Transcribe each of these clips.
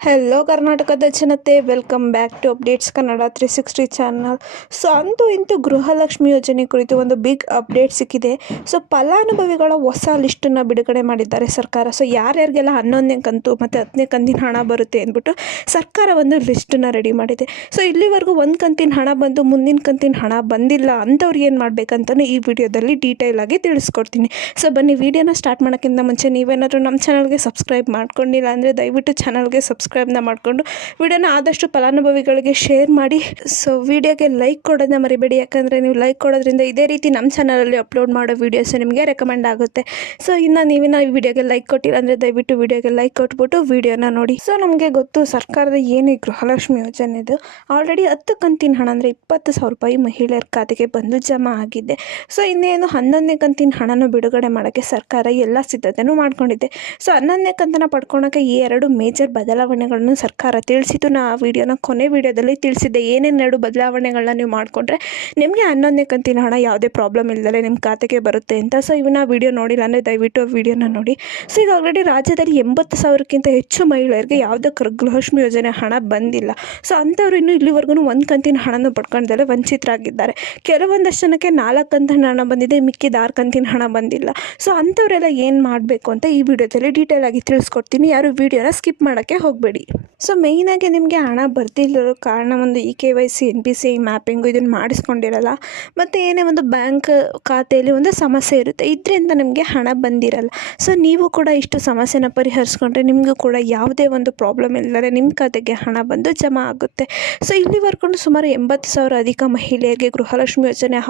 Hello ಕರ್ನಾಟಕದ ಜನತೆ, welcome back to updates Kannada 360 channel. So ಅಂತೂ ಇಂತೂ ಗೃಹಲಕ್ಷ್ಮಿ ಯೋಜನೆ ಕುರಿತು ಒಂದು ಬಿಗ್ ಅಪ್ಡೇಟ್ ಸಿಕ್ಕಿದೆ. ಸೊ ಫಲಾನುಭವಿಗಳ ಹೊಸ ಲಿಸ್ಟನ್ನು ಬಿಡುಗಡೆ ಮಾಡಿದ್ದಾರೆ ಸರ್ಕಾರ. ಸೊ ಯಾರ್ಯಾರಿಗೆಲ್ಲ 11ನೇ ಕಂತು ಮತ್ತು 10ನೇ ಕಂತಿನ ಹಣ ಬರುತ್ತೆ ಅಂದ್ಬಿಟ್ಟು ಸರ್ಕಾರ ಒಂದು ಲಿಸ್ಟನ್ನು ರೆಡಿ ಮಾಡಿದೆ. ಸೊ ಇಲ್ಲಿವರೆಗೂ ಒಂದು ಕಂತಿನ ಹಣ ಬಂದು ಮುಂದಿನ ಕಂತಿನ ಹಣ ಬಂದಿಲ್ಲ ಅಂಥವ್ರು ಏನು ಮಾಡಬೇಕಂತಲೂ ಈ ವಿಡಿಯೋದಲ್ಲಿ ಡೀಟೇಲ್ ಆಗಿ ತಿಳಿಸ್ಕೊಡ್ತೀನಿ. ಸೊ ಬನ್ನಿ, ವಿಡಿಯೋನ ಸ್ಟಾರ್ಟ್ ಮಾಡೋಕ್ಕಿಂತ ಮುಂಚೆ ನೀವೇನಾದರೂ ನಮ್ಮ ಚಾನಲ್ಗೆ ಸಬ್ಸ್ಕ್ರೈಬ್ ಮಾಡ್ಕೊಂಡಿಲ್ಲ ಅಂದರೆ ದಯವಿಟ್ಟು ಚಾನಲ್ಗೆ ಸಬ್ಸ್ಕ್ರೈಬ್ನ ಮಾಡಿಕೊಂಡು ವಿಡಿಯೋನ ಆದಷ್ಟು ಫಲಾನುಭವಿಗಳಿಗೆ ಶೇರ್ ಮಾಡಿ. ಸೊ ವಿಡಿಯೋಗೆ ಲೈಕ್ ಕೊಡೋದನ್ನ ಮರಿಬೇಡಿ, ಯಾಕಂದರೆ ನೀವು ಲೈಕ್ ಕೊಡೋದ್ರಿಂದ ಇದೇ ರೀತಿ ನಮ್ಮ ಚಾನಲಲ್ಲಿ ಅಪ್ಲೋಡ್ ಮಾಡೋ ವೀಡಿಯೋಸ್ ನಿಮಗೆ ರೆಕಮೆಂಡ್ ಆಗುತ್ತೆ. ಸೊ ಇನ್ನು ನೀವಿನ ಈ ವಿಡಿಯೋಗೆ ಲೈಕ್ ಕೊಟ್ಟಿಲ್ಲ ಅಂದರೆ ದಯವಿಟ್ಟು ವಿಡಿಯೋಗೆ ಲೈಕ್ ಕೊಟ್ಬಿಟ್ಟು ವಿಡಿಯೋನ ನೋಡಿ. ಸೊ ನಮಗೆ ಗೊತ್ತು, ಸರ್ಕಾರದ ಏನು ಈ ಗೃಹಲಕ್ಷ್ಮಿ ಯೋಜನೆ ಇದು ಆಲ್ರೆಡಿ 10 ಕಂತಿನ ಹಣ ಅಂದರೆ 20,000 ರೂಪಾಯಿ ಮಹಿಳೆಯರ ಖಾತೆಗೆ ಬಂದು ಜಮಾ ಆಗಿದೆ. ಸೊ ಇನ್ನೇನು 11ನೇ ಕಂತಿನ ಹಣನ ಬಿಡುಗಡೆ ಮಾಡೋಕ್ಕೆ ಸರ್ಕಾರ ಎಲ್ಲ ಸಿದ್ಧತೆನೂ ಮಾಡ್ಕೊಂಡಿದೆ. ಸೊ 11ನೇ ಕಂತನ ಪಡ್ಕೊಳಕ್ಕೆ ಈ 2 ಮೇಜರ್ ಬದಲಾವಣೆಗಳನ್ನು ಸರ್ಕಾರ ತಿಳಿಸಿತು. ನಾ ಆ ವಿಡಿಯೋನ ಕೊನೆ ವಿಡಿಯೋದಲ್ಲಿ ತಿಳಿಸಿದ್ದೆ, ಏನೇನು 2 ಬದಲಾವಣೆಗಳನ್ನ ನೀವು ಮಾಡಿಕೊಂಡ್ರೆ ನಿಮಗೆ 11ನೇ ಕಂತಿನ ಹಣ ಯಾವುದೇ ಪ್ರಾಬ್ಲಮ್ ಇಲ್ಲದೆ ನಿಮ್ಮ ಖಾತೆಗೆ ಬರುತ್ತೆ ಅಂತ. ಸೊ ಇವನ್ನ ವಿಡಿಯೋ ನೋಡಿಲ್ಲ ಅಂದರೆ ದಯವಿಟ್ಟು ವಿಡಿಯೋನ ನೋಡಿ. ಸೊ ಈಗ ಆಲ್ರೆಡಿ ರಾಜ್ಯದಲ್ಲಿ 80,000ಕ್ಕಿಂತ ಹೆಚ್ಚು ಮಹಿಳೆಯರಿಗೆ ಯಾವುದೇ ಗೃಹಲಕ್ಷ್ಮಿ ಯೋಜನೆ ಹಣ ಬಂದಿಲ್ಲ. ಸೊ ಅಂಥವ್ರು ಇನ್ನೂ ಇಲ್ಲಿವರೆಗೂ 1 ಕಂತಿನ ಹಣನೂ ಪಡ್ಕೊಂಡಲ್ಲೇ ವಂಚಿತರಾಗಿದ್ದಾರೆ. ಕೆಲವೊಂದಷ್ಟು ಜನಕ್ಕೆ 4 ಕಂತಿನ ಹಣ ಬಂದಿದೆ, ಮಿಕ್ಕಿದ 6 ಕಂತಿನ ಹಣ ಬಂದಿಲ್ಲ. ಸೊ ಅಂಥವರೆಲ್ಲ ಏನು ಮಾಡಬೇಕು ಅಂತ ಈ ವಿಡಿಯೋದಲ್ಲಿ ಡೀಟೇಲ್ ಆಗಿ ತಿಳಿಸ್ಕೊಡ್ತೀನಿ. ಯಾರು ವಿಡಿಯೋನ ಸ್ಕಿಪ್ ಮಾಡೋಕ್ಕೆ ಹೋಗಬೇಡಿ. ಸೊ ಮೇಯ್ನಾಗಿ ನಿಮಗೆ ಹಣ ಬರ್ತಿಲ್ಲರೋ ಕಾರಣ ಒಂದು KYC NPCI ಮ್ಯಾಪಿಂಗು ಇದನ್ನು ಮಾಡಿಸ್ಕೊಂಡಿರಲ್ಲ, ಮತ್ತು ಏನೇ ಒಂದು ಬ್ಯಾಂಕ್ ಖಾತೆಯಲ್ಲಿ ಒಂದು ಸಮಸ್ಯೆ ಇರುತ್ತೆ, ಇದರಿಂದ ನಿಮಗೆ ಹಣ ಬಂದಿರಲ್ಲ. ಸೊ ನೀವು ಕೂಡ ಇಷ್ಟು ಸಮಸ್ಯೆನ ಪರಿಹರಿಸ್ಕೊಂಡ್ರೆ ನಿಮಗೂ ಕೂಡ ಯಾವುದೇ ಒಂದು ಪ್ರಾಬ್ಲಮ್ ಇಲ್ಲದೆ ನಿಮ್ಮ ಖಾತೆಗೆ ಹಣ ಬಂದು ಜಮಾ ಆಗುತ್ತೆ. ಸೊ ಇಲ್ಲಿವರೆಗೂ ಸುಮಾರು 80,000 ಅಧಿಕ ಮಹಿಳೆಯರಿಗೆ ಗೃಹಲಕ್ಷ್ಮಿ ಯೋಜನೆ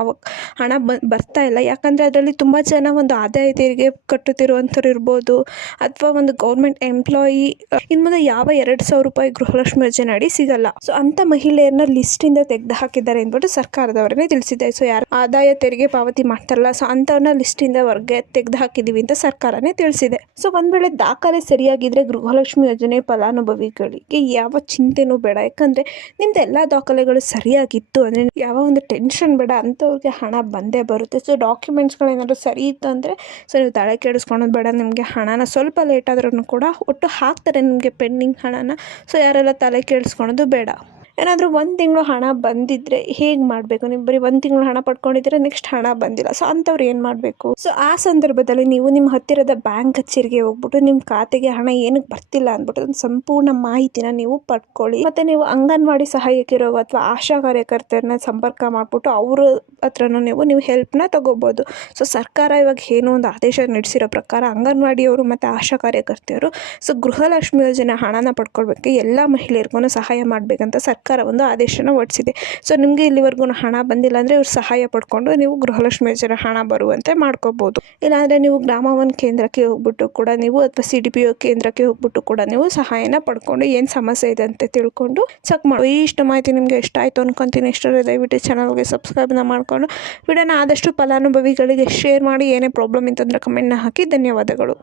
ಹಣ ಬರ್ತಾ ಇಲ್ಲ. ಯಾಕಂದರೆ ಅದರಲ್ಲಿ ತುಂಬ ಜನ ಒಂದು ಆದಾಯ ತೆರಿಗೆ ಕಟ್ಟುತ್ತಿರುವಂಥವ್ರು ಇರ್ಬೋದು, ಅಥವಾ ಒಂದು ಗೌರ್ಮೆಂಟ್ ಎಂಪ್ಲಾಯಿ ಇನ್ನು ಮುಂದೆ ಯಾವ 2,000 ರೂಪಾಯಿ ಗೃಹಲಕ್ಷ್ಮಿ ಯೋಜನೆ ಅಡಿ ಸಿಗಲ್ಲ. ಸೊ ಅಂಥ ಮಹಿಳೆಯರನ್ನ ಲಿಸ್ಟಿಂದ ತೆಗೆದು ಹಾಕಿದ್ದಾರೆ ಅಂದ್ಬಿಟ್ಟು ಸರ್ಕಾರದವರೇ ತಿಳಿಸಿದೆ. ಸೊ ಯಾರು ಆದಾಯ ತೆರಿಗೆ ಪಾವತಿ ಮಾಡ್ತಾರಲ್ಲ, ಸೊ ಅಂಥವ್ರನ್ನ ಲಿಸ್ಟಿಂದ ಹೊರಗೆ ತೆಗೆದು ಹಾಕಿದ್ದೀವಿ ಅಂತ ಸರ್ಕಾರನೇ ತಿಳಿಸಿದೆ. ಸೊ ಒಂದು ವೇಳೆ ದಾಖಲೆ ಸರಿಯಾಗಿದ್ದರೆ ಗೃಹಲಕ್ಷ್ಮಿ ಯೋಜನೆ ಫಲಾನುಭವಿಗಳಿಗೆ ಯಾವ ಚಿಂತೆನೂ ಬೇಡ. ಯಾಕಂದರೆ ನಿಮ್ದು ಎಲ್ಲ ದಾಖಲೆಗಳು ಸರಿಯಾಗಿತ್ತು ಅಂದರೆ ಯಾವ ಒಂದು ಟೆನ್ಷನ್ ಬೇಡ, ಅಂಥವ್ರಿಗೆ ಹಣ ಬಂದೇ ಬರುತ್ತೆ. ಸೊ ಡಾಕ್ಯುಮೆಂಟ್ಸ್ಗಳೇನಾದರೂ ಸರಿ ಇತ್ತು ಅಂದರೆ ಸೊ ನೀವು ತಲೆ ಕೆಡಿಸ್ಕೊಳೋದು ಬೇಡ. ನಿಮಗೆ ಹಣನ ಸ್ವಲ್ಪ ಲೇಟ್ ಆದ್ರೂ ಕೂಡ ಒಟ್ಟು ಹಾಕ್ತಾರೆ ನಿಮಗೆ ಪೆಂಡಿಂಗ್ ಹಣನ. ಸೊ ಯಾರೆಲ್ಲ ತಲೆ ಕೇಳಿಸ್ಕೊಳೋದು ಬೇಡ. ಏನಾದರೂ 1 ತಿಂಗಳು ಹಣ ಬಂದಿದ್ದರೆ ಹೇಗೆ ಮಾಡಬೇಕು? ನೀವು ಬರೀ 1 ತಿಂಗಳು ಹಣ ಪಡ್ಕೊಂಡಿದ್ರೆ ನೆಕ್ಸ್ಟ್ ಹಣ ಬಂದಿಲ್ಲ. ಸೊ ಅಂಥವ್ರು ಏನು ಮಾಡಬೇಕು? ಸೊ ಆ ಸಂದರ್ಭದಲ್ಲಿ ನೀವು ನಿಮ್ಮ ಹತ್ತಿರದ ಬ್ಯಾಂಕ್ ಕಚೇರಿಗೆ ಹೋಗ್ಬಿಟ್ಟು ನಿಮ್ಮ ಖಾತೆಗೆ ಹಣ ಏನಕ್ಕೆ ಬರ್ತಿಲ್ಲ ಅಂದ್ಬಿಟ್ಟು ಒಂದು ಸಂಪೂರ್ಣ ಮಾಹಿತಿನ ನೀವು ಪಡ್ಕೊಳ್ಳಿ. ಮತ್ತು ನೀವು ಅಂಗನವಾಡಿ ಸಹಾಯಕಿರೋ ಅಥವಾ ಆಶಾ ಕಾರ್ಯಕರ್ತರನ್ನ ಸಂಪರ್ಕ ಮಾಡಿಬಿಟ್ಟು ಅವ್ರ ಹತ್ರನೂ ನೀವು ಹೆಲ್ಪ್ನ ತೊಗೋಬೋದು. ಸೊ ಸರ್ಕಾರ ಇವಾಗ ಏನೋ ಒಂದು ಆದೇಶ ನಡೆಸಿರೋ ಪ್ರಕಾರ ಅಂಗನವಾಡಿಯವರು ಮತ್ತು ಆಶಾ ಕಾರ್ಯಕರ್ತೆಯರು ಸೊ ಗೃಹಲಕ್ಷ್ಮಿ ಯೋಜನೆ ಹಣನ ಪಡ್ಕೊಳ್ಬೇಕು, ಎಲ್ಲ ಮಹಿಳೆಯರಿಗೂ ಸಹಾಯ ಮಾಡಬೇಕಂತ ಸರ್ಕಾರ ಒಂದು ಆದೇಶನ ಹೊರಡಿಸಿದೆ. ಸೊ ನಿಮಗೆ ಇಲ್ಲಿವರೆಗೂ ಹಣ ಬಂದಿಲ್ಲ ಅಂದರೆ ಇವ್ರು ಸಹಾಯ ಪಡ್ಕೊಂಡು ನೀವು ಗೃಹಲಕ್ಷ್ಮಿ ಯೋಜನೆ ಹಣ ಬರುವಂತೆ ಮಾಡ್ಕೋಬೋದು. ಇಲ್ಲಾಂದರೆ ನೀವು ಗ್ರಾಮ 1 ಕೇಂದ್ರಕ್ಕೆ ಹೋಗ್ಬಿಟ್ಟು ಕೂಡ ನೀವು ಅಥವಾ CDPO ಕೇಂದ್ರಕ್ಕೆ ಹೋಗ್ಬಿಟ್ಟು ಕೂಡ ನೀವು ಸಹಾಯನ ಪಡ್ಕೊಂಡು ಏನು ಸಮಸ್ಯೆ ಇದೆ ಅಂತ ತಿಳ್ಕೊಂಡು ಚೆಕ್ ಮಾಡಿ. ಇಷ್ಟು ಮಾಹಿತಿ ನಿಮಗೆ ಇಷ್ಟ ಆಯಿತು ಅನ್ಕೊತೀನಿ. ಇಷ್ಟರಲ್ಲಿ ದಯವಿಟ್ಟು ಚಾನಲ್ಗೆ ಸಬ್ಸ್ಕ್ರೈಬ್ನ ಮಾಡಿಕೊಂಡು ವಿಡಿಯೋನ ಆದಷ್ಟು ಫಲಾನುಭವಿಗಳಿಗೆ ಶೇರ್ ಮಾಡಿ. ಏನೇ ಪ್ರಾಬ್ಲಮ್ ಇತ್ತಂದರೆ ಕಮೆಂಟ್ನ ಹಾಕಿ. ಧನ್ಯವಾದಗಳು.